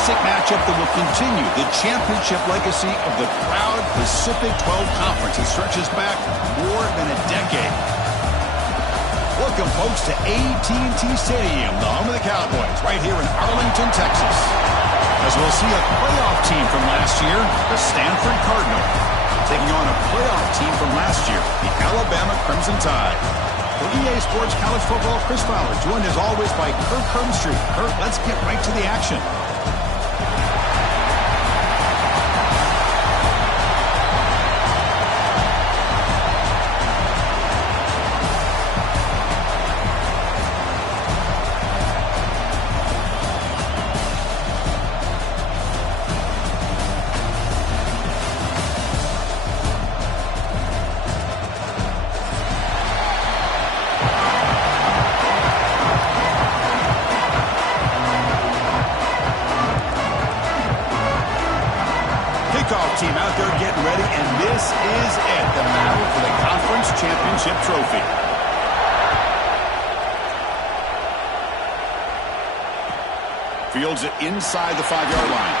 classic matchup that will continue the championship legacy of the proud Pacific 12 Conference. It stretches back more than a decade. Welcome, folks, to AT&T Stadium, the home of the Cowboys, right here in Arlington, Texas. As we'll see a playoff team from last year, the Stanford Cardinal, taking on a playoff team from last year, the Alabama Crimson Tide. For EA Sports College Football, Chris Fowler, joined as always by Kurt Herbstreit. Kurt, let's get right to the action. Team out there getting ready, and this is it, the battle for the conference championship trophy. Fields it inside the 5-yard line.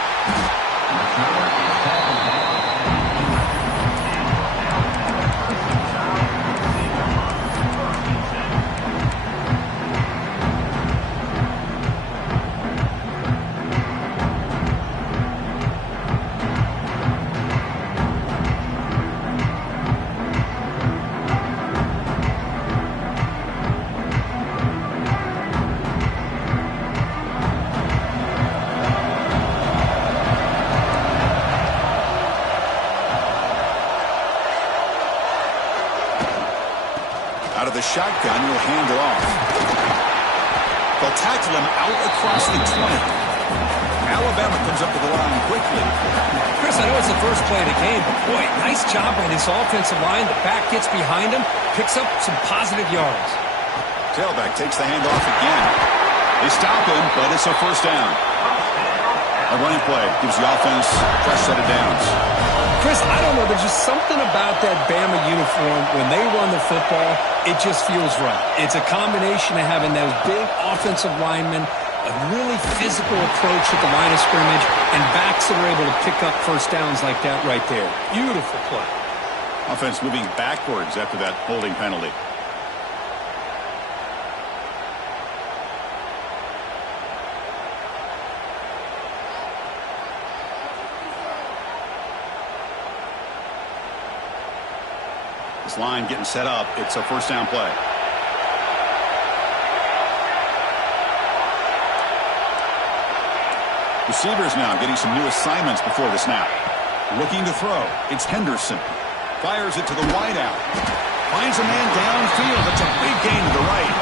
Out of the shotgun, he'll hand it off. They'll tackle him out across the 20. Alabama comes up to the line quickly. Chris, I know it's the first play of the game, but boy, nice job by this offensive line. The back gets behind him, picks up some positive yards. Tailback takes the handoff again. They stop him, but it's a first down. A running play gives the offense a fresh set of downs. Chris, I don't know. There's just something about that Bama uniform. When they run the football, it just feels right. It's a combination of having those big offensive linemen, a really physical approach at the line of scrimmage, and backs that are able to pick up first downs like that right there. Beautiful play. Offense moving backwards after that holding penalty. This line getting set up. It's a first down play. Receivers now getting some new assignments before the snap. Looking to throw. It's Henderson. Fires it to the wideout. Finds a man downfield. That's a big gain to the right.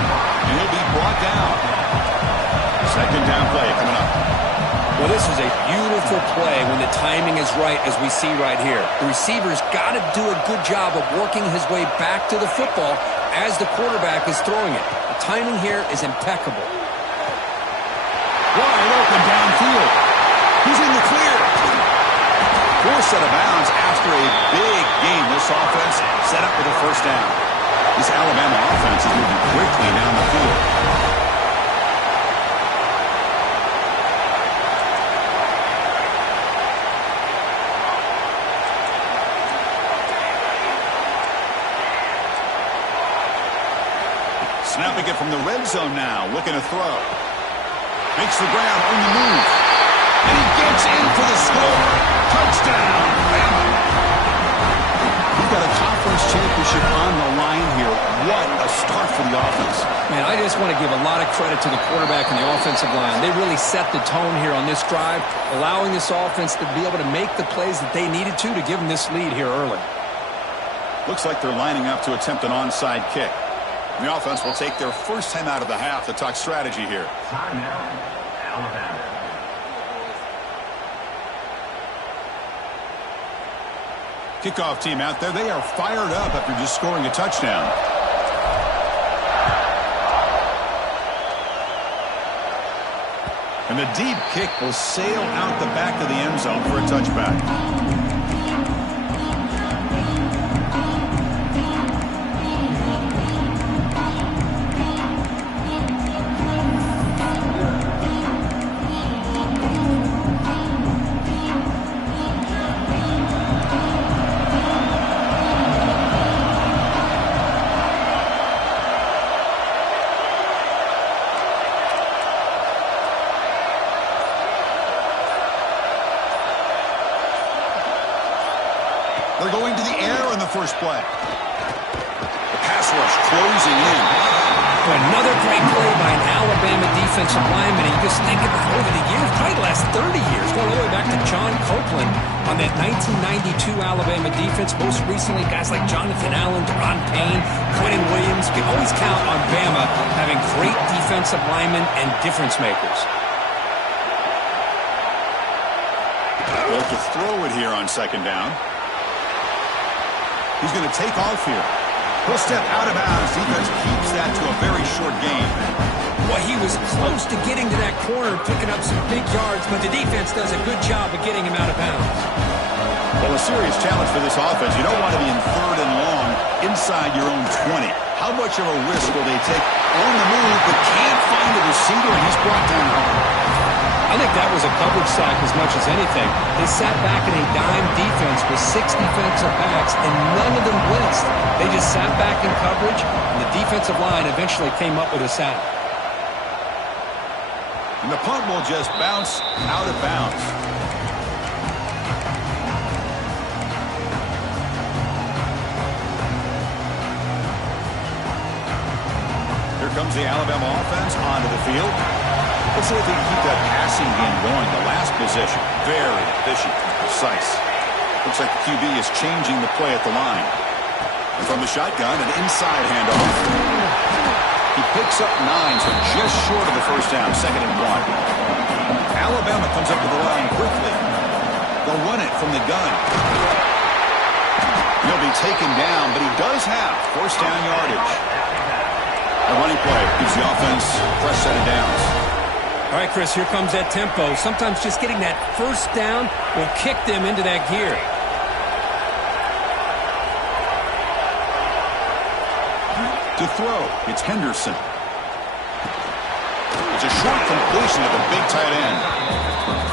And he'll be brought down. Second down play coming up. Well, this is a beautiful play when the timing is right, as we see right here. The receiver's got to do a good job of working his way back to the football as the quarterback is throwing it. The timing here is impeccable. Wide open downfield. He's in the clear. Forced out of bounds after a big game. This offense set up with a first down. This Alabama offense is moving quickly down the field. Snapping it from the red zone now, looking to throw. Makes the ground on the move. And he gets in for the score. Touchdown, Bama. We've got a conference championship on the line here. What a start for the offense. Man, I just want to give a lot of credit to the quarterback and the offensive line. They really set the tone here on this drive, allowing this offense to be able to make the plays that they needed to give them this lead here early. Looks like they're lining up to attempt an onside kick. The offense will take their first time out of the half to talk strategy here. Timeout, Alabama. Kickoff team out there. They are fired up after just scoring a touchdown. And the deep kick will sail out the back of the end zone for a touchback. the first play. The pass rush closing in. Another great play by an Alabama defensive lineman. And you just think of it over the years, probably the last 30 years, going all the way back to John Copeland on that 1992 Alabama defense. Most recently, guys like Jonathan Allen, Deron Payne, Quentin Williams. You can always count on Bama having great defensive linemen and difference makers. Well, to throw it here on second down. He's going to take off here. He'll step out of bounds. Defense keeps that to a very short gain. Well, he was close to getting to that corner, picking up some big yards, but the defense does a good job of getting him out of bounds. Well, a serious challenge for this offense. You don't want to be in third and long inside your own 20. How much of a risk will they take on the move, but can't find a receiver, and he's brought down home? I think that was a coverage sack as much as anything. They sat back in a dime defense with 6 defensive backs, and none of them blitzed. They just sat back in coverage, and the defensive line eventually came up with a sack. And the punt will just bounce out of bounds. Here comes the Alabama offense onto the field. Let's see if they can keep that passing game going. The last possession, very efficient and precise. Looks like the QB is changing the play at the line. And from the shotgun, an inside handoff. He picks up 9, so just short of the first down, 2nd and 1. Alabama comes up to the line quickly. They'll run it from the gun. He'll be taken down, but he does have first down yardage. A running play gives the offense a fresh set of downs. All right, Chris, here comes that tempo. Sometimes just getting that first down will kick them into that gear. To throw, it's Henderson. It's a short completion of the big tight end.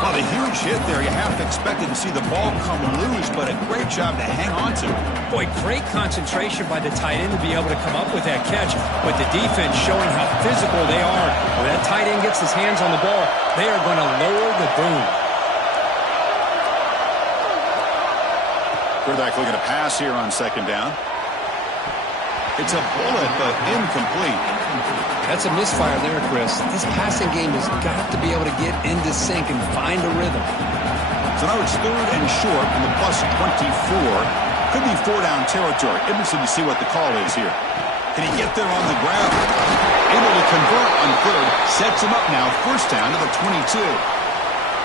Well, a huge hit there. You half expected to see the ball come loose, but a great job to hang on to. Boy, great concentration by the tight end to be able to come up with that catch, with the defense showing how physical they are. When that tight end gets his hands on the ball, they are going to lower the boom. Quarterback looking to pass here on second down. It's a bullet, but incomplete. That's a misfire there, Chris. This passing game has got to be able to get into sync and find a rhythm. So now it's 3rd and short from the plus 24. Could be 4-down territory. Interesting to see what the call is here. Can he get there on the ground? Able to convert on 3rd. Sets him up now. First down to the 22.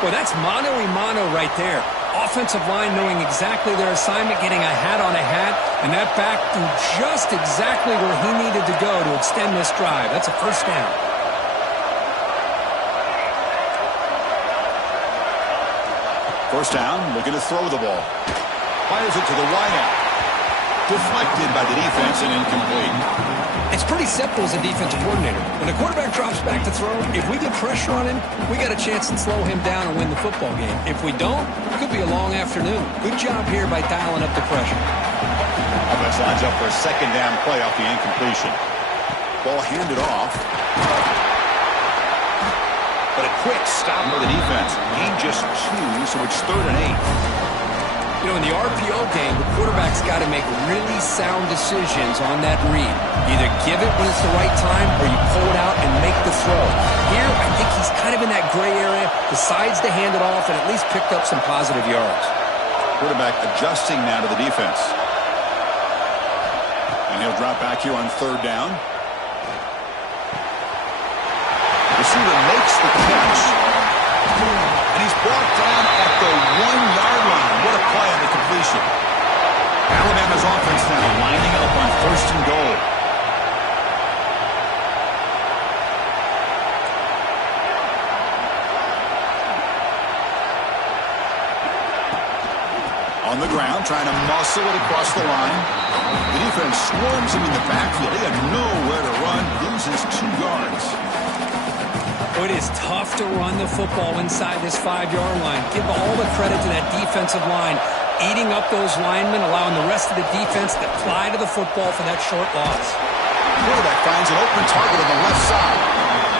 Well, that's mano-a-mano right there. Offensive line knowing exactly their assignment, getting a hat on a hat, and that back threw just exactly where he needed to go to extend this drive. That's a first down. First down, looking to throw the ball. Fires it to the wideout. Deflected by the defense and incomplete. It's pretty simple as a defensive coordinator. When the quarterback drops back to throw, if we get pressure on him, we got a chance to slow him down and win the football game. If we don't, it could be a long afternoon. Good job here by dialing up the pressure. Offense lines up for a second down play off the incompletion. Ball handed off. But a quick stop by the defense. Gain just 2, so it's 3rd and 8. You know, in the RPO game, the quarterback's got to make really sound decisions on that read. Either give it when it's the right time or you pull it out and make the throw. Here, I think he's kind of in that gray area, decides to hand it off and at least picked up some positive yards. Quarterback adjusting now to the defense. And he'll drop back here on 3rd down. Receiver makes the catch. And he's brought down at the 1-yard line. What a play on the completion. Alabama's offense now lining up on 1st and goal. On the ground, trying to muscle it across the line. The defense swarms him in the backfield. He had nowhere to run, loses 2 yards. It is tough to run the football inside this 5-yard line. Give all the credit to that defensive line, eating up those linemen, allowing the rest of the defense to fly to the football for that short loss. Quarterback finds an open target on the left side.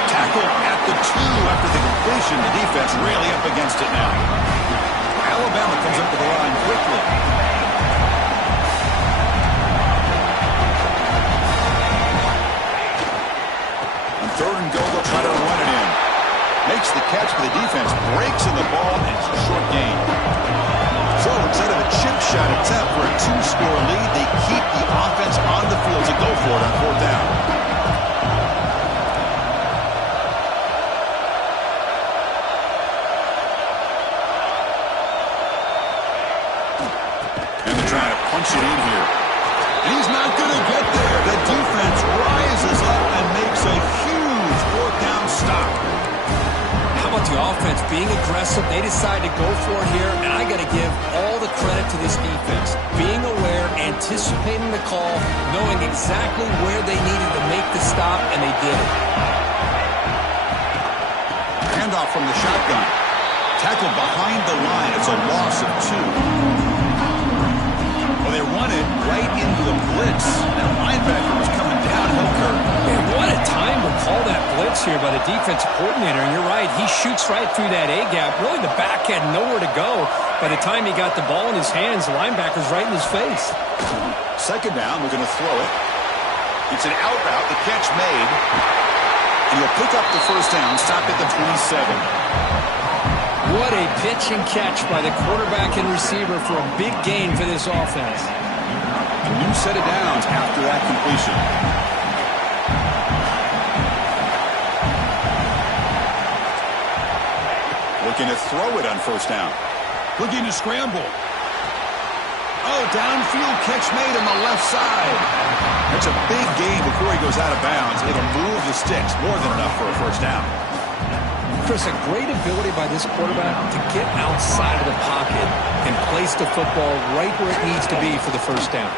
Tackle at the 2 after the completion. The defense really up against it now. Alabama comes up to the line quickly. third and goal, they'll try to run it in. Makes the catch, but the defense breaks in the ball, and it's a short gain. So instead of a chip shot attempt for a 2-score lead, they keep the offense on the field to go for it on fourth down. And they're trying to punch it in here. And he's not going to get there. The defense rises up and makes a huge fourth down stop. How about the offense being aggressive? They decide to go for it here, and I got to give all the credit to this defense. Being aware, anticipating the call, knowing exactly where they needed to make the stop, and they did it. Handoff from the shotgun. Tackled behind the line. It's a loss of 2. Well, they run it right into the blitz. That linebacker was coming downhill, Kirk. Man, what a time to call that blitz here by the defensive coordinator. And you're right, he shoots right through that A-gap. Really, the back had nowhere to go. By the time he got the ball in his hands, the linebacker's right in his face. Second down, we're going to throw it. It's an out route, the catch made. And he'll pick up the first down, stop at the 27. What a pitch and catch by the quarterback and receiver for a big gain for this offense. A new set of downs after that completion. Looking to throw it on first down. Looking to scramble. Oh, downfield catch made on the left side. That's a big gain before he goes out of bounds. It'll move the sticks. More than enough for a first down. Chris, a great ability by this quarterback to get outside of the pocket and place the football right where it needs to be for the first down.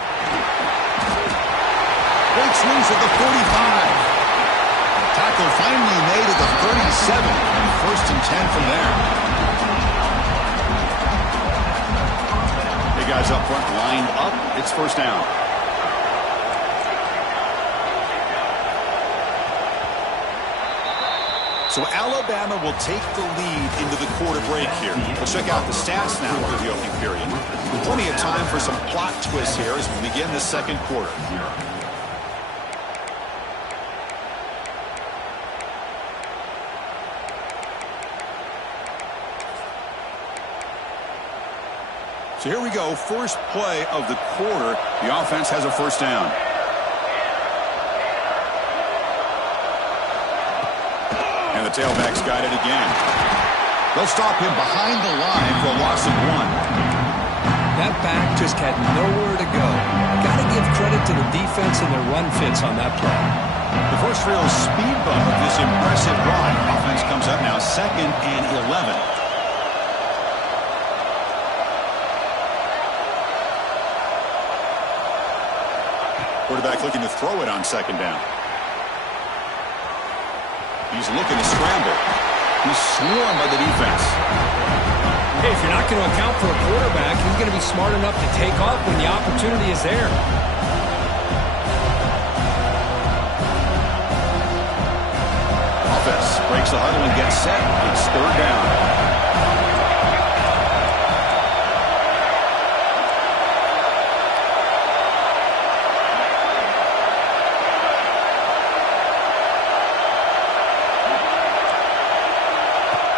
Breaks loose at the 45. Tackle finally made at the 37. And first and 10 from there. Hey, guys up front lined up. It's first down. So Alabama will take the lead into the quarter break here. We'll check out the stats now for the opening period. Plenty of time for some plot twists here as we begin the second quarter. So here we go, first play of the quarter. The offense has a first down. And the tailback's got it again. They'll stop him behind the line for a loss of 1. That back just had nowhere to go. Got to give credit to the defense and their run fits on that play. The first real speed bump of this impressive run. Offense comes up now 2nd and 11. Quarterback looking to throw it on second down. He's looking to scramble. He's swarmed by the defense. Hey, if you're not going to account for a quarterback, he's going to be smart enough to take off when the opportunity is there. Offense breaks the huddle and gets set. It's third down.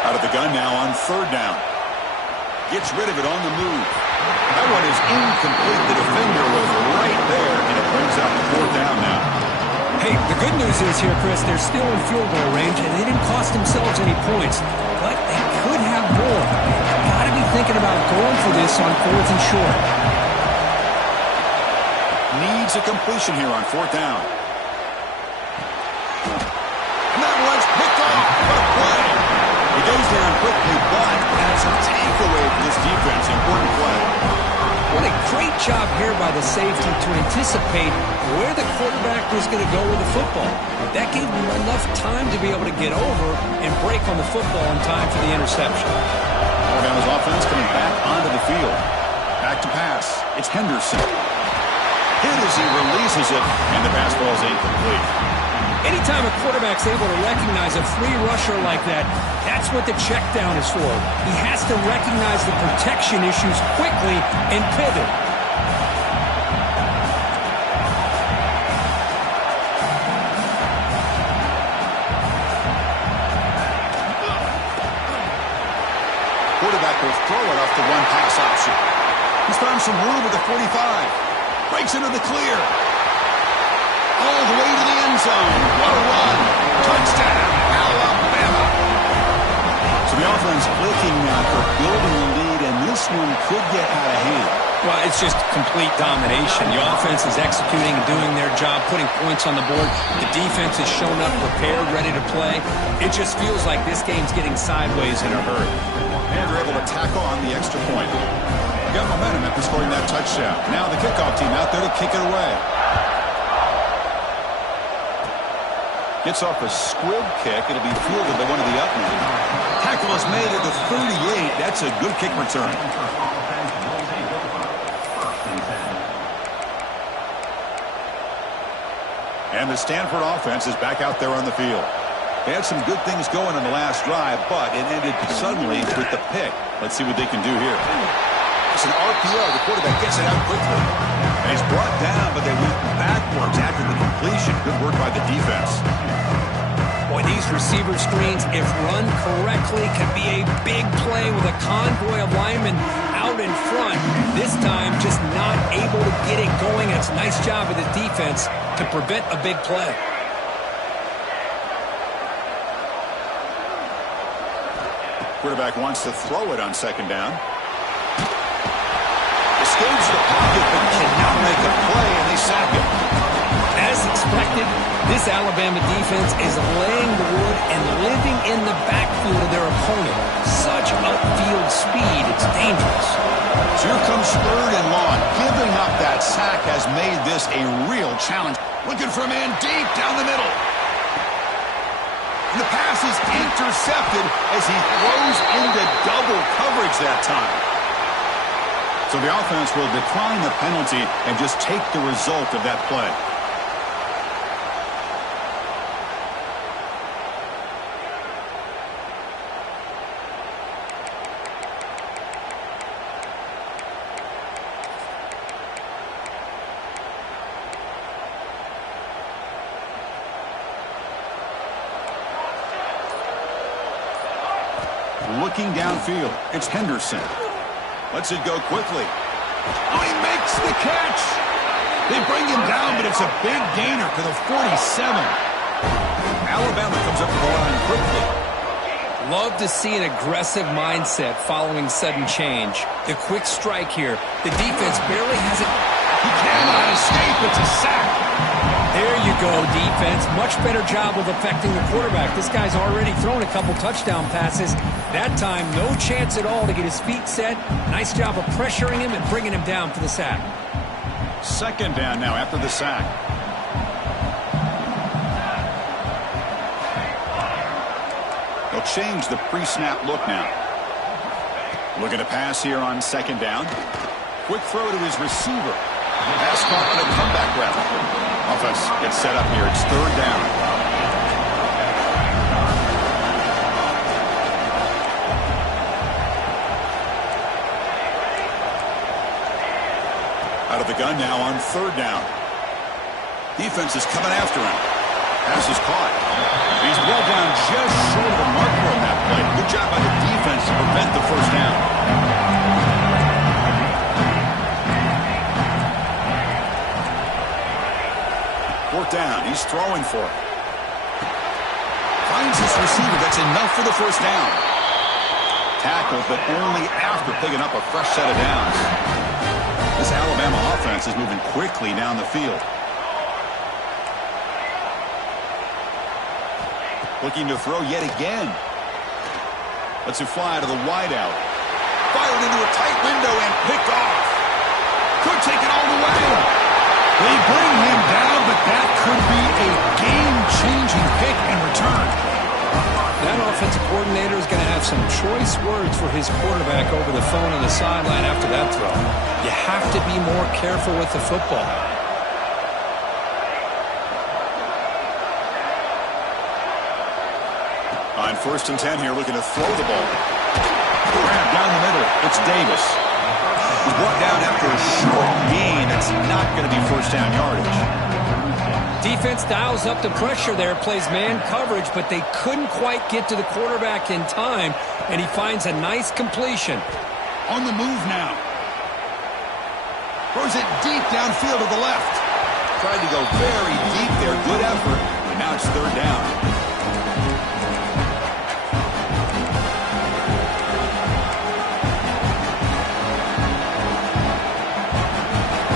Out of the gun now on third down. Gets rid of it on the move. That one is incomplete. The defender was right there, and it brings up the fourth down now. Hey, the good news is here, Chris, they're still in field goal range, and they didn't cost themselves any points. But they could have more. Got to be thinking about going for this on fourth and short. Needs a completion here on fourth down. And that one's picked off. What a play. He goes down quickly, but that's a takeaway for this defense. Important play. What a great job here by the safety to anticipate where the quarterback was going to go with the football. That gave him enough time to be able to get over and break on the football in time for the interception. Alabama's offense coming back onto the field. Back to pass. It's Henderson. Hit as he releases it, and the pass ball is incomplete. Anytime a quarterback's able to recognize a free rusher like that, that's what the check down is for. He has to recognize the protection issues quickly and pivot. quarterback will throw it off the one-pass option. He's found some room at the 45. Breaks into the clear. All the way to the end zone. What a run. Touchdown, Alabama. So the offense clicking now for building the lead, and this one could get out of hand. Well, it's just complete domination. The offense is executing and doing their job, putting points on the board. The defense has shown up prepared, ready to play. It just feels like this game's getting sideways in a hurry. And they're able to tackle on the extra point. Got momentum after scoring that touchdown. Now the kickoff team out there to kick it away. Gets off a squib kick. It'll be fielded by one of the up men. Tackle is made at the 38. That's a good kick return. And the Stanford offense is back out there on the field. They had some good things going in the last drive, but it ended suddenly with the pick. Let's see what they can do here. It's an RPO. The quarterback gets it out quickly. And he's brought down, but they went backwards after the completion. Good work by the defense. Boy, these receiver screens, if run correctly, can be a big play with a convoy of linemen out in front. This time, just not able to get it going. It's a nice job of the defense to prevent a big play. Quarterback wants to throw it on second down. Escapes the pocket, but cannot make a play, and they sack him. As expected, this Alabama defense is laying the wood and living in the backfield of their opponent. Such upfield speed, it's dangerous. So here comes third and long. Giving up that sack has made this a real challenge. Looking for a man deep down the middle. And the pass is intercepted as he throws into double coverage that time. So the offense will decline the penalty and just take the result of that play. Looking downfield, it's Henderson. Lets it go quickly. Oh, he makes the catch. They bring him down, but it's a big gainer to the 47. Alabama comes up to the line quickly. Love to see an aggressive mindset following sudden change. The quick strike here. The defense barely has it. He cannot escape. It's a sack. There you go, defense. Much better job of affecting the quarterback. This guy's already thrown a couple touchdown passes. That time, no chance at all to get his feet set. Nice job of pressuring him and bringing him down for the sack. Second down now after the sack. They'll change the pre-snap look now. Looking to pass here on second down. Quick throw to his receiver. Pass caught on a comeback route. Offense gets set up here. It's third down. Out of the gun now on third down. Defense is coming after him. Pass is caught. He's brought down just short of the marker on that play. Good job by the defense to prevent the first down. Fourth down. He's throwing for it. Finds his receiver. That's enough for the first down. Tackled, but only after picking up a fresh set of downs. This Alabama offense is moving quickly down the field. Looking to throw yet again. Lets it fly to the wideout. Fired into a tight window and picked off. Could take it all the way. They bring him down, but that could be a game-changing pick and return. That offensive coordinator is going to have some choice words for his quarterback over the phone on the sideline after that throw. You have to be more careful with the football. On 1st and 10 here, looking to throw the ball. Grab down the middle. It's Davis. He's brought down after a short gain. That's not going to be first down yardage. Defense dials up the pressure there, plays man coverage, but they couldn't quite get to the quarterback in time, and he finds a nice completion. On the move now. Throws it deep downfield to the left. Tried to go very deep there. Good effort. And now it's third down.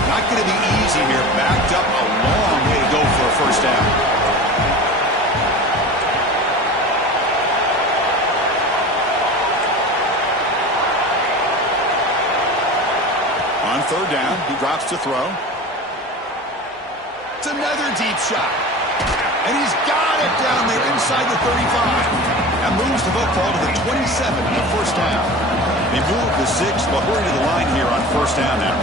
Not going to be easy here. Backed up a long way to go for a first down. On third down, he drops to throw. It's another deep shot. And he's got it down there inside the 35. That moves the football to the 27 on the first down. They move the 6, but hurry to the line here on first down now.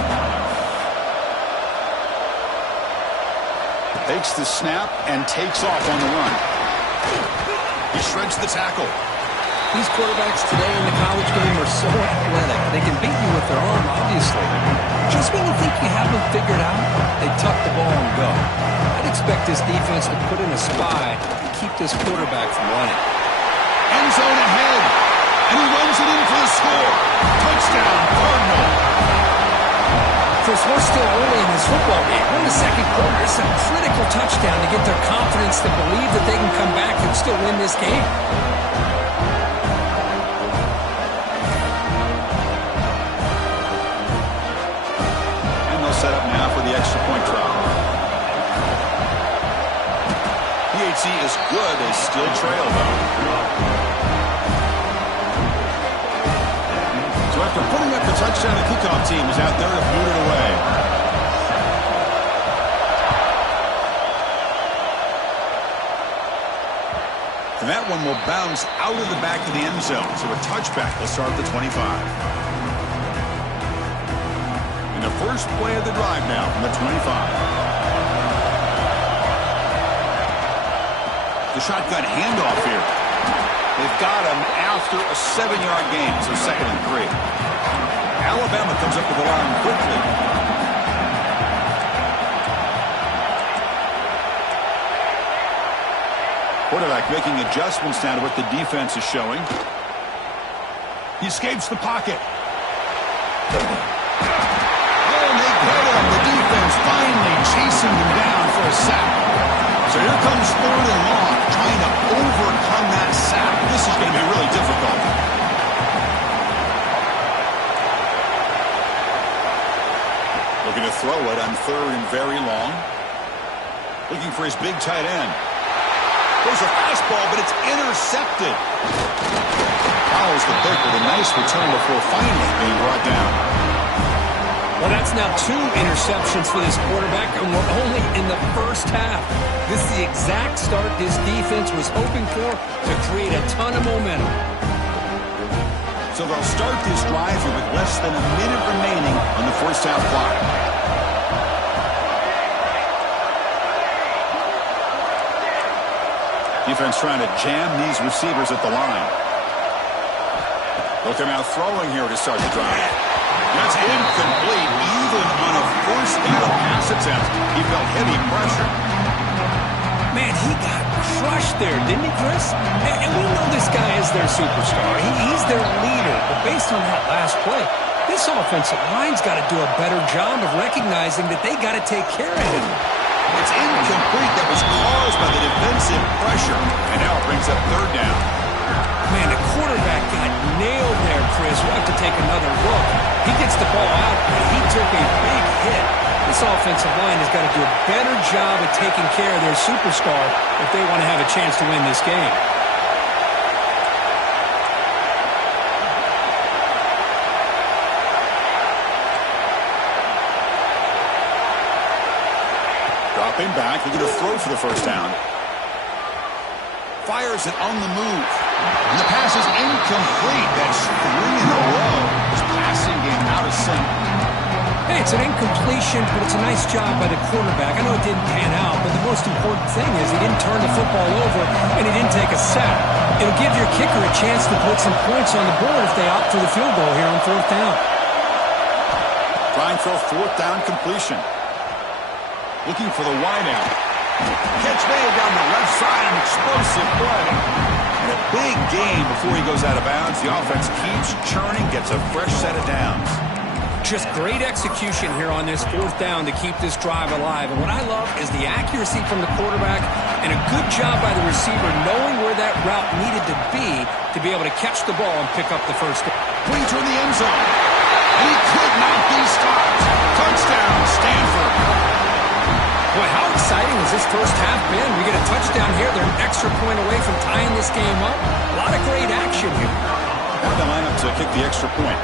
Takes the snap and takes off on the run. He shreds the tackle. These quarterbacks today in the college game are so athletic. They can beat you with their arm, obviously. Just when you think you have them figured out, they tuck the ball and go. I'd expect this defense to put in a spy to keep this quarterback from running. End zone ahead. And he runs it in for the score. Touchdown, Cardinal. Chris, we're still early in this football game. We're in the second quarter. It's a critical touchdown to get their confidence to believe that they can come back and still win this game. Set up now for the extra point try. PAC is good. They still trail, though. So after putting up the touchdown, the kickoff team is out there to boot it away. And that one will bounce out of the back of the end zone. So a touchback will start at the 25. The first play of the drive now from the 25. The shotgun handoff here. They've got him after a 7-yard gain, so 2nd and 3. Alabama comes up with the line quickly. Quarterback making adjustments now to what the defense is showing. He escapes the pocket. The defense finally chasing him down for a sack. So here comes 3rd and long, trying to overcome that sack. This is going to be really difficult. Looking to throw it on 3rd and very long. Looking for his big tight end. There's a fastball, but it's intercepted. Follows the pick with a nice return before finally being brought down. Well, that's now 2 interceptions for this quarterback, and we're only in the first half. This is the exact start this defense was hoping for to create a ton of momentum. So they'll start this drive here with less than a minute remaining on the first half clock. Defense trying to jam these receivers at the line. Look, they're now throwing here to start the drive. That's incomplete. Even on a first down pass attempt, he felt heavy pressure. Man, he got crushed there, didn't he, Chris? And we know this guy is their superstar. He's their leader. But based on that last play, this offensive line's got to do a better job of recognizing that they got to take care of him. It's incomplete. That was caused by the defensive pressure. And now it brings up 3rd down. Man, the quarterback got nailed there, Chris. We'll have to take another look. He gets the ball out, but he took a big hit. This offensive line has got to do a better job of taking care of their superstar if they want to have a chance to win this game. Dropping back, looking to throw for the first down. Fires it on the move. And the pass is incomplete. That's 3 in a row. His passing game out of sync. Hey, it's an incompletion, but it's a nice job by the quarterback. I know it didn't pan out, but the most important thing is he didn't turn the football over and he didn't take a sack. It'll give your kicker a chance to put some points on the board if they opt for the field goal here on 4th down. Designed for a fourth down completion. Looking for the wide out. Catch made down the left side, an explosive play. And a big gain before he goes out of bounds. The offense keeps churning, gets a fresh set of downs. Just great execution here on this fourth down to keep this drive alive. And what I love is the accuracy from the quarterback and a good job by the receiver knowing where that route needed to be able to catch the ball and pick up the first down. Brings her in the end zone. He could not be stopped. Touchdown, Stanford. Boy, how exciting has this first half been? We get a touchdown here. They're an extra point away from tying this game up. A lot of great action here. Now the lineup to kick the extra point.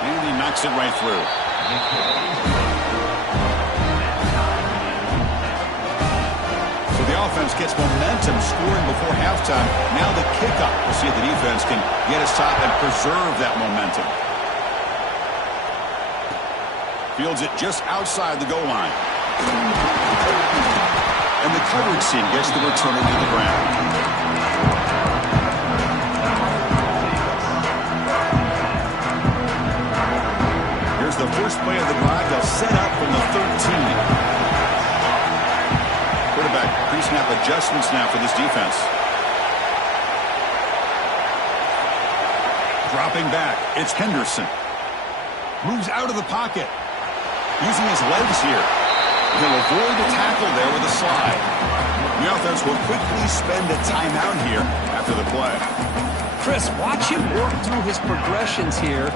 And he knocks it right through. So the offense gets momentum scoring before halftime. Now the kickoff. We'll see if the defense can get a stop and preserve that momentum. Fields it just outside the goal line. And the coverage team gets the returner to the ground. The first play of the drive, they'll set up from the 13. Quarterback pre-snap adjustments now for this defense. Dropping back, it's Henderson. Moves out of the pocket. Using his legs here. He'll avoid the tackle there with a slide. The offense will quickly spend a timeout here after the play. Chris, watch him work through his progressions here.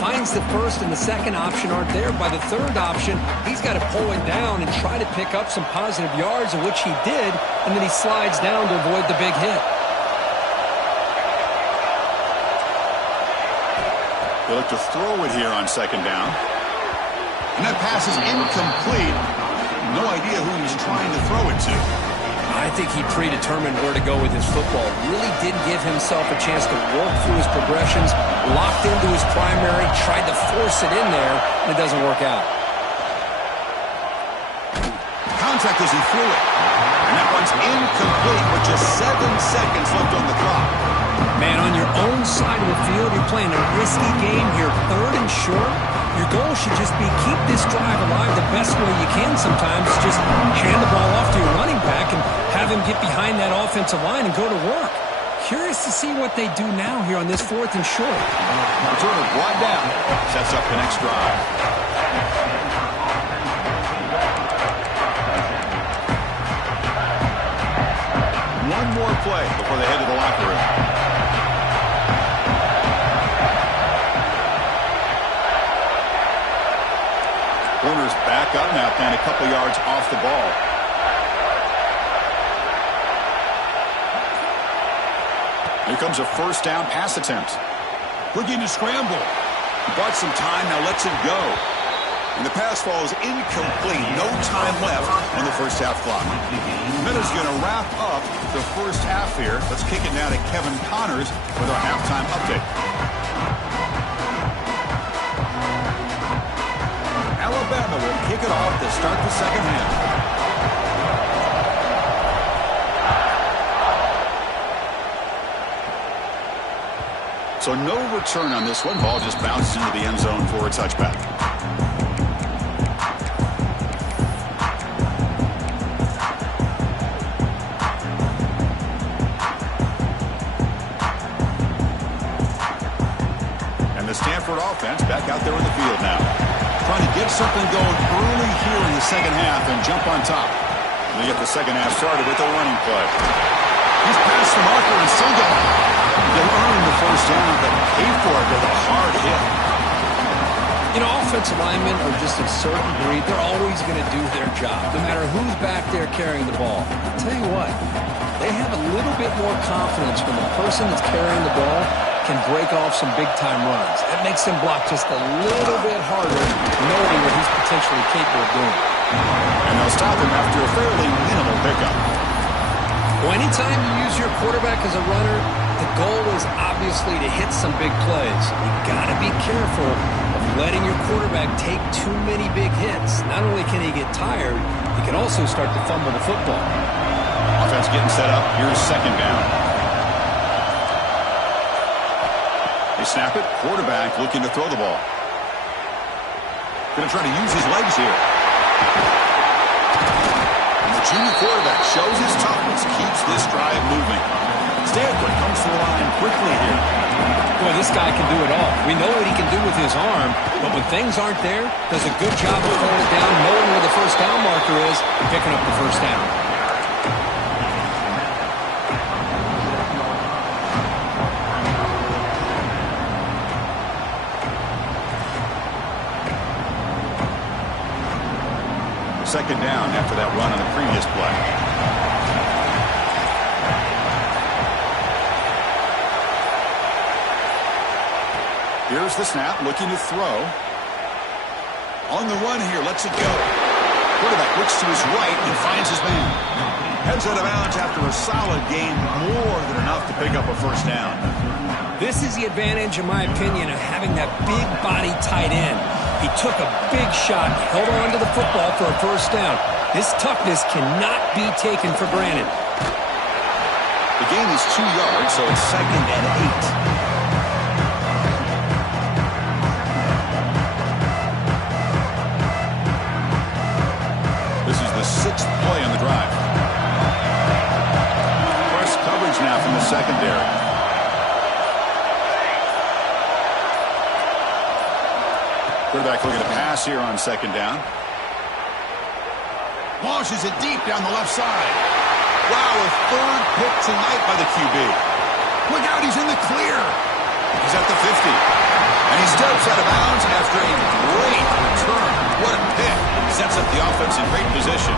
Finds the first and the second option aren't there. By the third option, he's got to pull it down and try to pick up some positive yards, of which he did, and then he slides down to avoid the big hit. They look to throw it here on second down. And that pass is incomplete. No idea who he's trying to throw it to. I think he predetermined where to go with his football. Really didn't give himself a chance to work through his progressions, locked into his primary, tried to force it in there, and it doesn't work out. Contact as he threw it. And that one's incomplete with just 7 seconds left on the clock. Man, on your own side of the field, you're playing a risky game here, third and short. Your goal should just be keep this drive alive the best way you can sometimes. Just hand the ball off to your running back and have him get behind that offensive line and go to work. Curious to see what they do now here on this fourth and short. Returner brought down. Sets up the next drive. One more play before they head to the locker room. Corner's back up now, playing a couple yards off the ball. Here comes a first down pass attempt. Looking to scramble. He bought some time, now lets it go. And the pass falls incomplete. No time left on the first half clock. Minutes going to wrap up the first half here. Let's kick it now to Kevin Connors with our halftime update. Alabama will kick it off to start the second half. So no return on this one. Ball just bounces into the end zone for a touchback. And the Stanford offense back out there in the field now. Trying to get something going early here in the second half and jump on top. They get the second half started with a running play. He's past the marker and still going. They'll earn the first down, but pay for it with a hard hit. You know, offensive linemen are just a certain breed. They're always going to do their job, no matter who's back there carrying the ball. I'll tell you what, they have a little bit more confidence when the person that's carrying the ball can break off some big-time runs. That makes them block just a little bit harder, knowing what he's potentially capable of doing. And they'll stop him after a fairly minimal pickup. Well, anytime you use your quarterback as a runner, the goal is obviously to hit some big plays. You've got to be careful of letting your quarterback take too many big hits. Not only can he get tired, he can also start to fumble the football. Offense getting set up. Here's second down. They snap it. Quarterback looking to throw the ball. Going to try to use his legs here. And the junior quarterback shows his toughness, keeps this drive moving. Stanford comes to the line quickly here. Boy, this guy can do it all. We know what he can do with his arm, but when things aren't there, does a good job of holding it down, knowing where the first down marker is, and picking up the first down. Second down after that run on the previous play. Here's the snap, looking to throw. On the run here, lets it go. Quarterback looks to his right and finds his man. Heads out of bounds after a solid gain, more than enough to pick up a first down. This is the advantage, in my opinion, of having that big body tight end. He took a big shot, held on to the football for a first down. This toughness cannot be taken for granted. The gain is 2 yards, so it's 2nd and 8. This is the 6th play on the drive. Press coverage now from the secondary. Quarterback looking to pass here on 2nd down. Launches it deep down the left side. Wow, a 3rd pick tonight by the QB. Look out, he's in the clear. He's at the 50. And he steps out of bounds after a great return. What a pick. Sets up the offense in great position.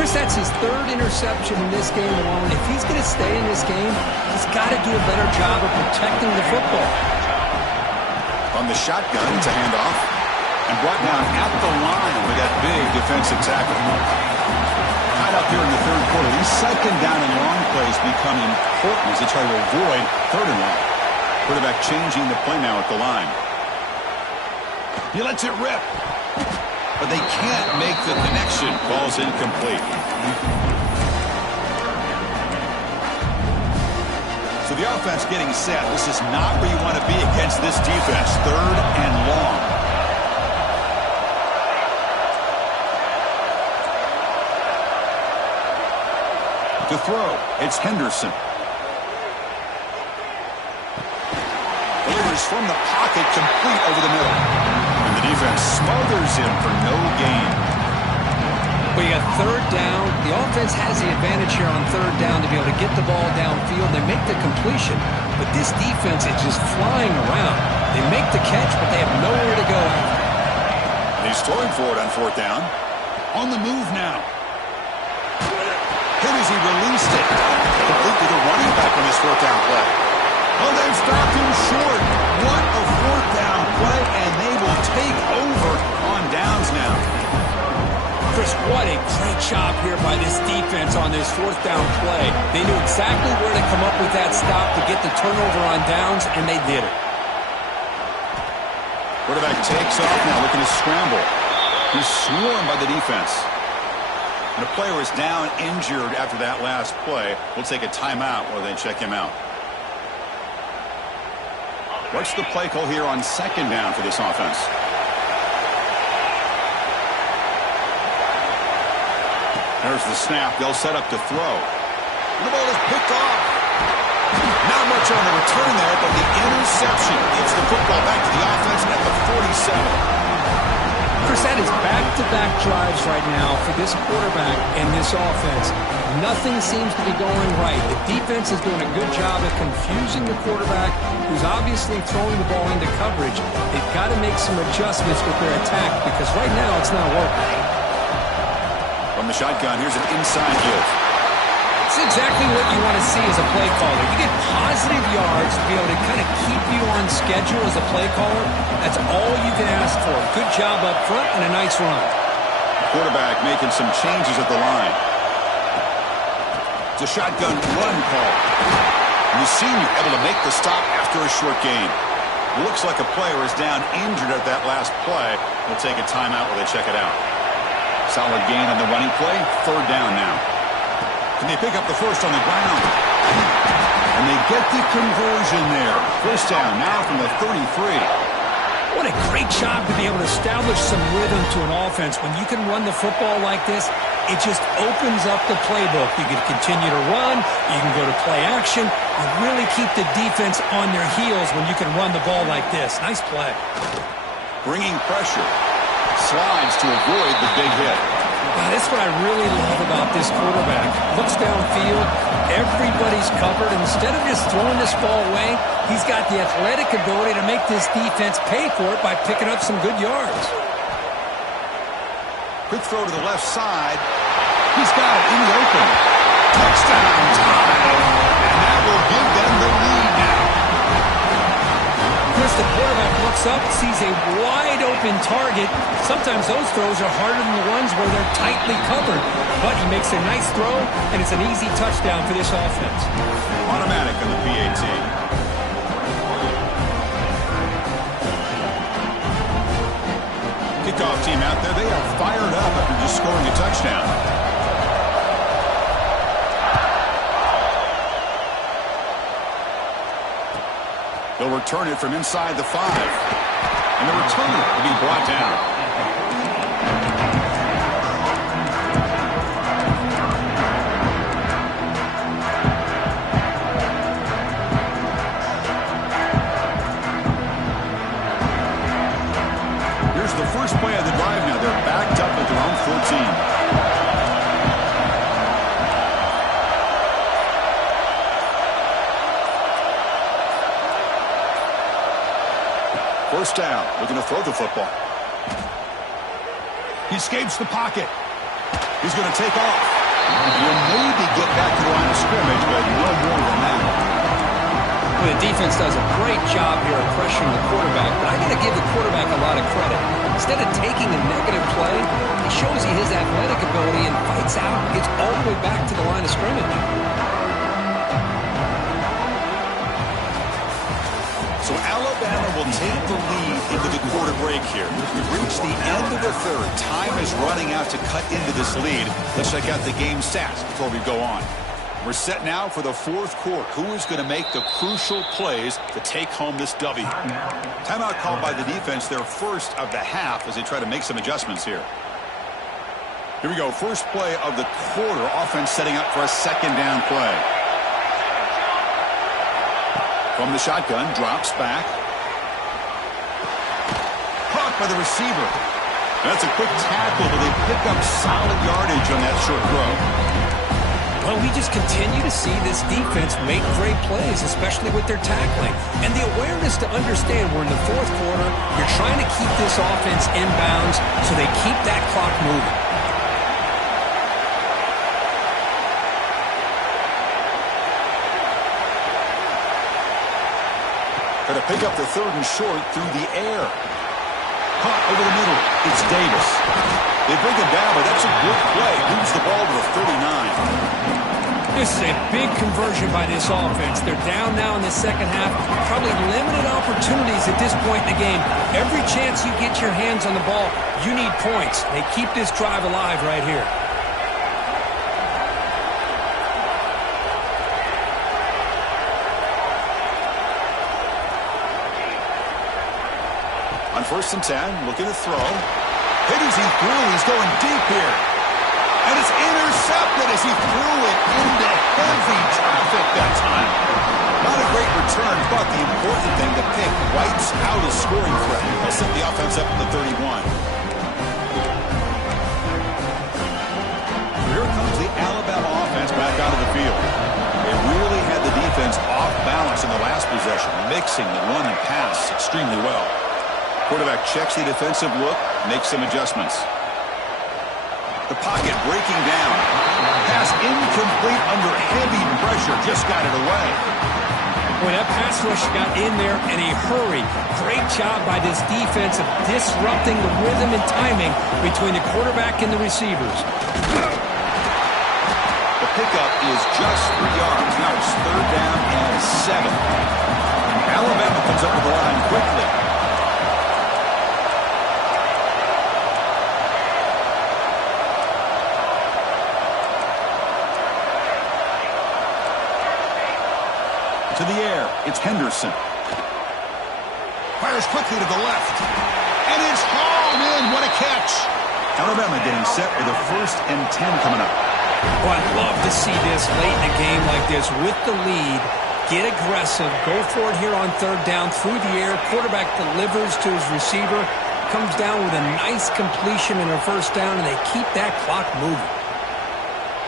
Chris, that's his 3rd interception in this game alone. If he's going to stay in this game, he's got to do a better job of protecting the football. On the shotgun, it's a handoff. And brought down at the line with that big defensive tackle. Tied up here in the 3rd quarter. These 2nd down and long plays become important as they try to avoid 3rd and long. Quarterback changing the play now at the line. He lets it rip. But they can't make the connection. Ball's incomplete. So the offense getting set. This is not where you want to be against this defense. 3rd and long. To throw, it's Henderson. Delivers from the pocket, complete over the middle. And the defense smothers him for no gain. Well, you got 3rd down. The offense has the advantage here on 3rd down to be able to get the ball downfield. They make the completion, but this defense is just flying around. They make the catch, but they have nowhere to go after. He's throwing for it on 4th down. On the move now. Hit as he released it. Complete to the running back on his 4th down play. Oh, they've stopped him short. What a 4th down play, and they will take over on downs now. Chris, what a great job here by this defense on this 4th down play. They knew exactly where to come up with that stop to get the turnover on downs, and they did it. Quarterback takes off now, looking to scramble. He's swarmed by the defense. And a player is down injured after that last play. We'll take a timeout while they check him out. What's the play call here on 2nd down for this offense? There's the snap. They'll set up to throw. And the ball is picked off. Not much on the return there, but the interception gets the football back to the offense at the 47. Chris, that is back-to-back drives right now for this quarterback and this offense. Nothing seems to be going right. The defense is doing a good job of confusing the quarterback, who's obviously throwing the ball into coverage. They've got to make some adjustments with their attack because right now it's not working. From the shotgun, here's an inside give. It's exactly what you want to see as a play caller. You get positive yards to be able to kind of keep you on schedule as a play caller. That's all you can ask for. Good job up front and a nice run. Quarterback making some changes at the line. It's a shotgun run call. And the senior able to make the stop after a short gain. Looks like a player is down injured at that last play. We'll take a timeout while they check it out. Solid gain on the running play. 3rd down now. Can they pick up the first on the ground? And they get the conversion there. First down now from the 33. What a great job to be able to establish some rhythm to an offense. When you can run the football like this, it just opens up the playbook. You can continue to run. You can go to play action. You really keep the defense on their heels when you can run the ball like this. Nice play. Bringing pressure. Slides to avoid the big hit. That's what I really love about this quarterback. Looks downfield. Everybody's covered. Instead of just throwing this ball away, he's got the athletic ability to make this defense pay for it by picking up some good yards. Quick throw to the left side. He's got it in the open. Touchdown time. And that will give them the lead now. Chris, the quarterback looks up, sees a wide-open target. Sometimes those throws are harder than the ones where they're tightly covered. But he makes a nice throw, and it's an easy touchdown for this offense. Automatic on the PAT. Kickoff team out there, they are fired up after just scoring a touchdown. They'll return it from inside the 5. And the returner will be brought down. Here's the first play of the drive now. They're backed up at their own 14. First down, looking to throw the football. He escapes the pocket. He's going to take off. He'll maybe get back to the line of scrimmage, but no more than that. Well, the defense does a great job here of pressuring the quarterback, but I got to give the quarterback a lot of credit. Instead of taking a negative play, he shows you his athletic ability and fights out and gets all the way back to the line of scrimmage. So Alabama will take the lead into the quarter break here. We've reached the end of the third. Time is running out to cut into this lead. Let's check out the game stats before we go on. We're set now for the fourth quarter. Who is going to make the crucial plays to take home this W? Timeout called by the defense, their first of the half, as they try to make some adjustments here. Here we go. First play of the quarter. Offense setting up for a second down play. From the shotgun, drops back. Caught by the receiver. That's a quick tackle, but they pick up solid yardage on that short throw. Well, we just continue to see this defense make great plays, especially with their tackling. And the awareness to understand we're in the fourth quarter, you're trying to keep this offense in bounds so they keep that clock moving. Going to pick up the third and short through the air. Caught over the middle. It's Davis. They bring him down, but that's a good play. Moves the ball to the 39. This is a big conversion by this offense. They're down now in the second half. Probably limited opportunities at this point in the game. Every chance you get your hands on the ball, you need points. They keep this drive alive right here. On 1st and 10, looking to throw. Hit as he threw. He's going deep here. And it's intercepted as he threw it into heavy traffic that time. Not a great return, but the important thing, the pick wipes out a scoring threat. They'll set the offense up at the 31. Here comes the Alabama offense back out of the field. They really had the defense off balance in the last possession, mixing the run and pass extremely well. Quarterback checks the defensive look, makes some adjustments. The pocket breaking down. Pass incomplete under heavy pressure. Just got it away. When that pass rush got in there in a hurry, great job by this defense of disrupting the rhythm and timing between the quarterback and the receivers. The pickup is just 3 yards. Now it's 3rd down and 7. Alabama comes up with the line quickly. To the air, it's Henderson. Fires quickly to the left. And it's hauled in. What a catch. Alabama getting set with a 1st and 10 coming up. Well, I'd love to see this late in a game like this with the lead. Get aggressive. Go for it here on 3rd down through the air. Quarterback delivers to his receiver. Comes down with a nice completion in a 1st down, and they keep that clock moving.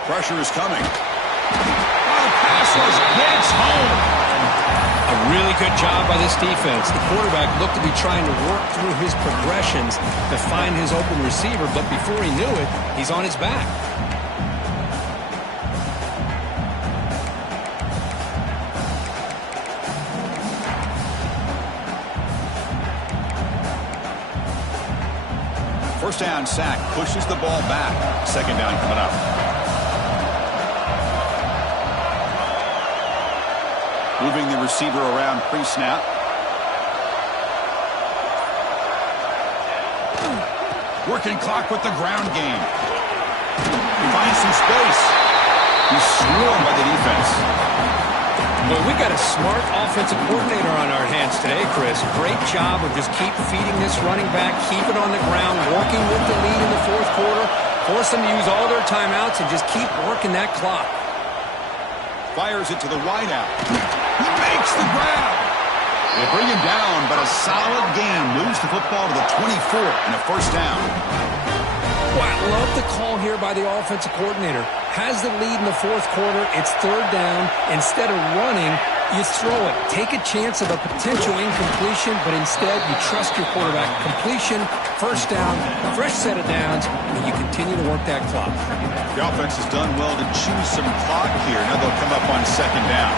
Pressure is coming. Oh, the pass was gets home. A really good job by this defense. The quarterback looked to be trying to work through his progressions to find his open receiver, but before he knew it, he's on his back. First down sack pushes the ball back. 2nd down coming up. Moving the receiver around pre-snap. Working clock with the ground game. He finds some space. He's swarmed by the defense. Well, we got a smart offensive coordinator on our hands today, Chris. Great job of just keep feeding this running back, keep it on the ground, working with the lead in the 4th quarter, force them to use all their timeouts, and just keep working that clock. Fires it to the wideout. He makes the grab. They bring him down, but a solid gain moves the football to the 24 and a 1st down. Well, I love the call here by the offensive coordinator. Has the lead in the 4th quarter. It's 3rd down. Instead of running, you throw it. Take a chance of a potential incompletion, but instead you trust your quarterback. Completion, 1st down, fresh set of downs, and you continue to work that clock. The offense has done well to choose some clock here. Now they'll come up on 2nd down.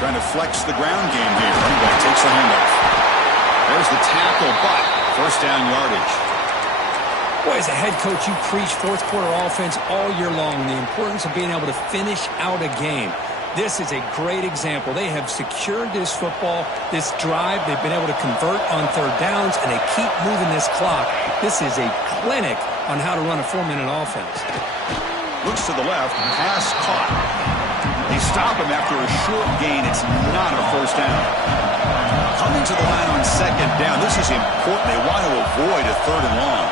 Trying to flex the ground game here. Running back takes the handoff. There's the tackle, but 1st down yardage. Boy, as a head coach, you preach 4th quarter offense all year long. The importance of being able to finish out a game. This is a great example. They have secured this football, this drive. They've been able to convert on 3rd downs, and they keep moving this clock. This is a clinic on how to run a 4-minute offense. Looks to the left, pass caught. They stop him after a short gain. It's not a 1st down. Coming to the line on 2nd down. This is important. They want to avoid a 3rd and long.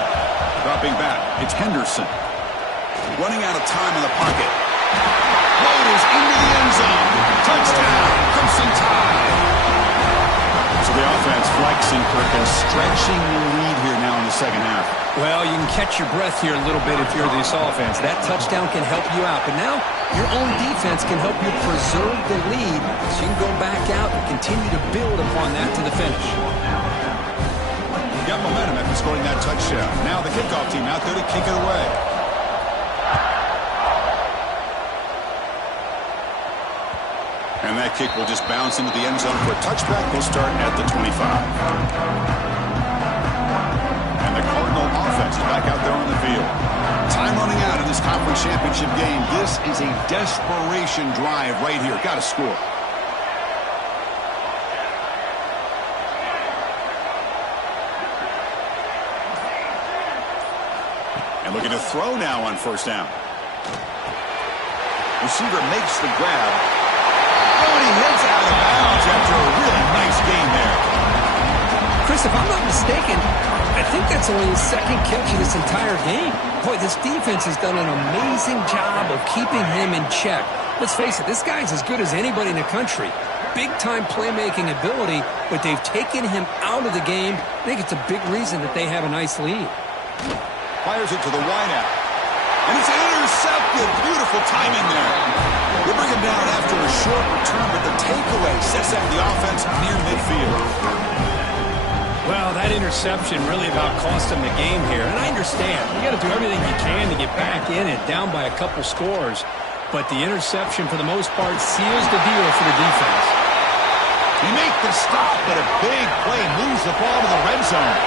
Dropping back, it's Henderson. Running out of time in the pocket. Load is into the end zone. Touchdown, Crimson Tide. So the offense flexing, Perkins, stretching the lead here now in the 2nd half. Well, you can catch your breath here a little bit if you're this offense. That touchdown can help you out. But now your own defense can help you preserve the lead so you can go back out and continue to build upon that to the finish. Got momentum after scoring that touchdown. Now the kickoff team out there to kick it away. And that kick will just bounce into the end zone for a touchback. We'll start at the 25. And the Cardinal offense is back out there on the field. Time running out in this conference championship game. This is a desperation drive right here. Got to score. And looking to throw now on 1st down. Receiver makes the grab. Oh, and he heads out of bounds after a really nice gain there. Chris, if I'm not mistaken, I think that's only his 2nd catch of this entire game. Boy, this defense has done an amazing job of keeping him in check. Let's face it, this guy's as good as anybody in the country. Big-time playmaking ability, but they've taken him out of the game. I think it's a big reason that they have a nice lead. Fires it to the wideout. And it's intercepted. Beautiful timing there. They bring him down after a short return, but the takeaway sets up the offense near midfield. Well, that interception really about cost him the game here. And I understand. You got to do everything you can to get back in it, down by a couple scores. But the interception, for the most part, seals the deal for the defense. He makes the stop, but a big play moves the ball to the red zone.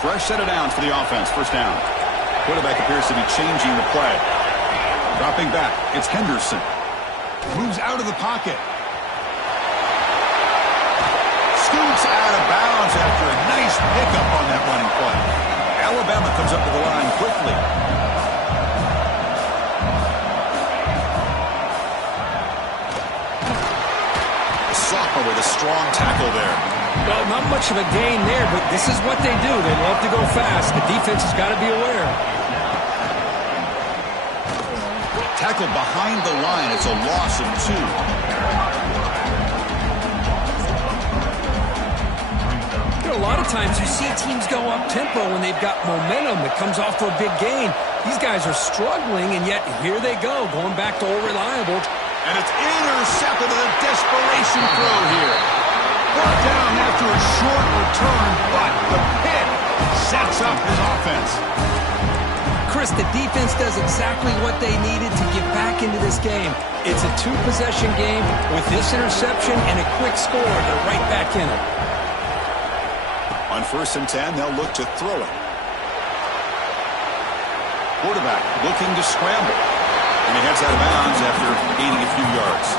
Fresh set of downs for the offense. 1st down. Quarterback appears to be changing the play. Dropping back. It's Henderson. Moves out of the pocket. Scoots out of bounds after a nice pickup on that running play. Alabama comes up to the line quickly. strong tackle there. Well, not much of a gain there, but this is what they do. They love to go fast. The defense has got to be aware. Tackled behind the line. It's a loss of 2. A lot of times you see teams go up-tempo when they've got momentum that comes off to a big gain. These guys are struggling, and yet here they go, going back to old reliable. And it's intercepted with a desperation throw here. Brought down after a short return, but the pick sets up his offense. Chris, the defense does exactly what they needed to get back into this game. It's a 2-possession game. With this interception and a quick score, they're right back in it. On 1st and 10, they'll look to throw it. Quarterback looking to scramble. And he heads out of bounds after gaining a few yards.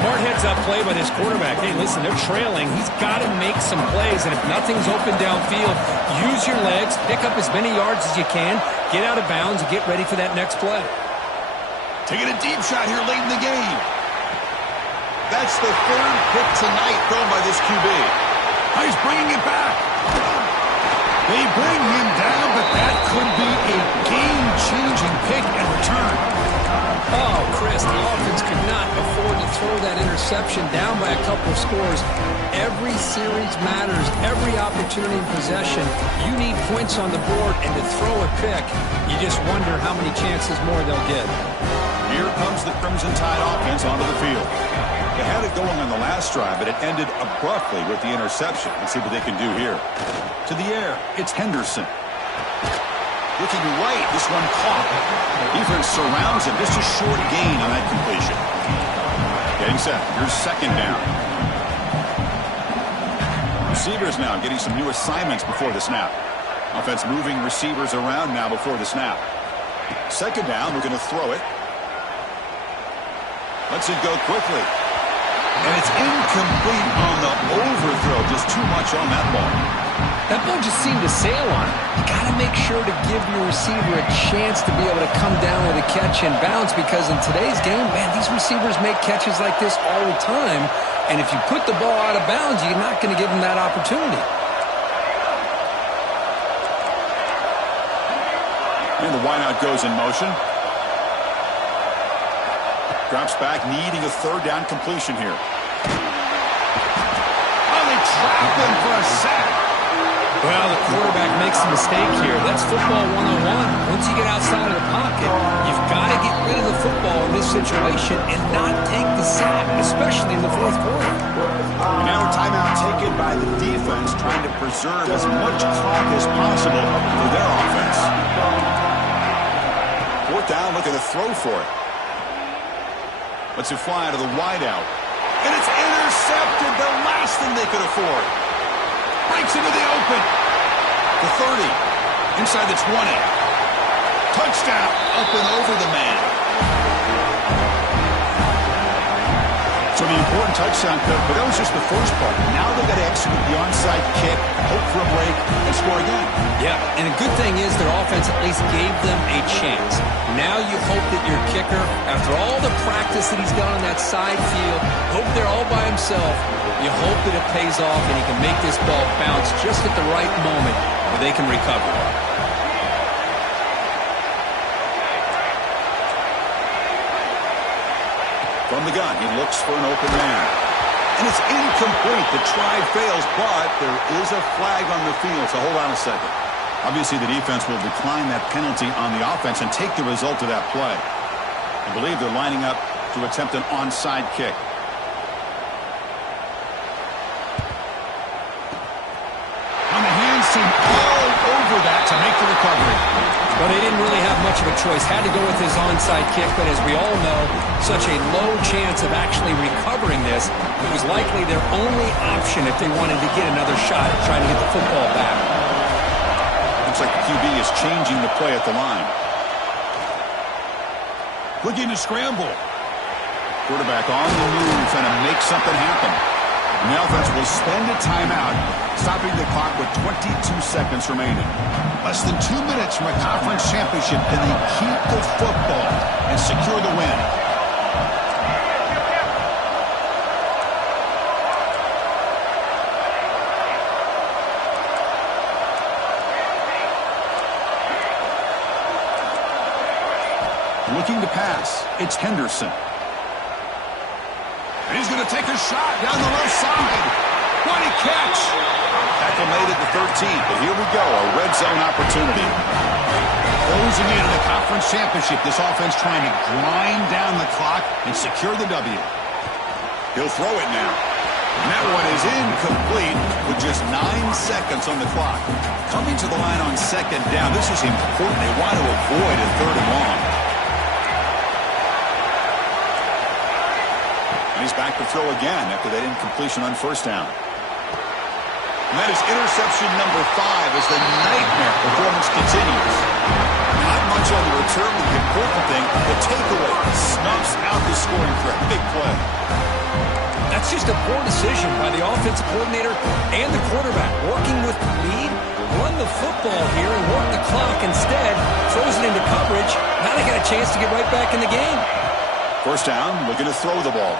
Smart heads-up play by this quarterback. Hey, listen, they're trailing. He's got to make some plays, and if nothing's open downfield, use your legs, pick up as many yards as you can, get out of bounds, and get ready for that next play. Taking a deep shot here late in the game. That's the 3rd pick tonight thrown by this QB. He's bringing it back. They bring him down, but that could be a game-changing pick and return. Oh, Chris, the offense could not afford to throw that interception down by a couple of scores. Every series matters. Every opportunity in possession. You need points on the board, and to throw a pick, you just wonder how many chances more they'll get. Here comes the Crimson Tide offense onto the field. They had it going on the last drive, but it ended abruptly with the interception. Let's see what they can do here. To the air, it's Henderson. Looking right, this one caught. Defense surrounds him. Just a short gain on that completion. Getting set. Here's 2nd down. Receivers now getting some new assignments before the snap. Offense moving receivers around now before the snap. 2nd down, we're going to throw it. Lets it go quickly. And it's incomplete on the overthrow. Just too much on that ball. That ball just seemed to sail on it. You got to make sure to give your receiver a chance to be able to come down with a catch and bounce, because in today's game, man, these receivers make catches like this all the time. And if you put the ball out of bounds, you're not going to give them that opportunity. And the wideout goes in motion. Drops back, needing a 3rd down completion here. Oh, they trap him for a sack. Well, the quarterback makes a mistake here. That's football 101. Once you get outside of the pocket, you've got to get rid of the football in this situation and not take the sack, especially in the 4th quarter. And now a timeout taken by the defense, trying to preserve as much clock as possible for their offense. 4th down, looking to throw for it. Lets it fly to the wideout. And it's intercepted, the last thing they could afford. Breaks into the open. The 30. Inside the 20. Touchdown. Up and over the man. So the important touchdown, but that was just the first part. Now they've got to execute the onside kick, hope for a break, and score again. Yeah, and a good thing is their offense at least gave them a chance. Now you hope that your kicker, after all the practice that he's done on that side field, hope they're all by himself, you hope that it pays off and he can make this ball bounce just at the right moment where they can recover. From the gun, he looks for an open man. And it's incomplete. The try fails, but there is a flag on the field, so hold on a second. Obviously, the defense will decline that penalty on the offense and take the result of that play. I believe they're lining up to attempt an onside kick. On the hands team all over that to make the recovery. Well, they didn't really have much of a choice. Had to go with his onside kick, but as we all know, such a low chance of actually recovering this. It was likely their only option if they wanted to get another shot at trying to get the football back. Looks like the QB is changing the play at the line. Looking to scramble. Quarterback on the move, trying to make something happen. And the offense will spend a timeout, stopping the clock with 22 seconds remaining. Less than 2 minutes from a conference championship, and they keep the football and secure the win. looking to pass. It's Henderson. And he's going to take a shot down the left side. What a catch! Tackle made at the 13, but here we go, a red zone opportunity. Closing in on the conference championship, this offense trying to grind down the clock and secure the W. He'll throw it now. And that one is incomplete with just 9 seconds on the clock. Coming to the line on second down, this is important. They want to avoid a third and long. And he's back to throw again after that incompletion on first down. And that is interception number 5 as the nightmare performance continues. Not much on the return, but the important thing, the takeaway snuffs out the scoring threat. Big play. That's just a poor decision by the offensive coordinator and the quarterback. Working with the lead, run the football here and work the clock instead. Throws it into coverage. Now they got a chance to get right back in the game. First down, looking to throw the ball.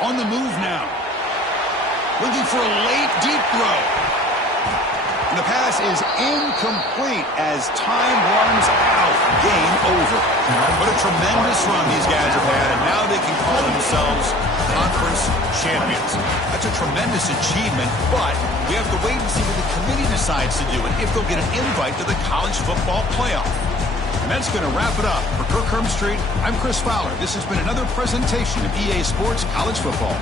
On the move now. Looking for a late, deep throw. And the pass is incomplete as time runs out. Game over. What a tremendous run these guys have had, and now they can call themselves conference champions. That's a tremendous achievement, but we have to wait and see what the committee decides to do and if they'll get an invite to the college football playoff. And that's going to wrap it up. For Kirk Hermstreet, I'm Chris Fowler. This has been another presentation of EA Sports College Football.